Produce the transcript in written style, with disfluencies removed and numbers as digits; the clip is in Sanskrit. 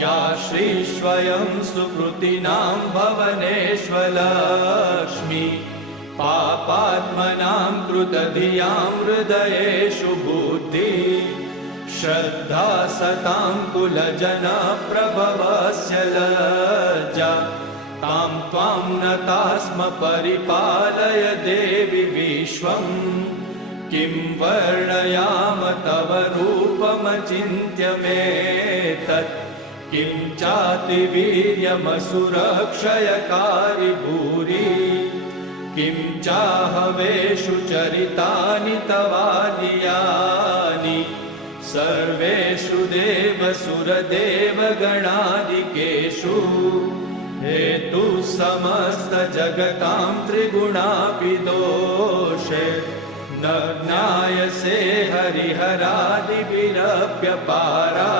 या श्रीस्वयं सुकृतिनां भवनेष्वलक्ष्मी पापात्मनां कृतधियां हृदयेषु बुद्धि श्रद्धा सतां कुलजनप्रभवस्य लज्जा तां त्वां नताः स्म परिपालय देवि विश्वम् किं वर्णयाम तव रूपमचिन्त्यमेतत् किं चातिवीर्यमसुरक्षयकारि भूरि किं चाहवेषु चरितानि तवानियानि सर्वेषु देवसुरदेवगणादिकेषु हेतुः समस्तजगतां त्रिगुणापि दोषे न ज्ञायसे हरिहरादिभिरप्यपारा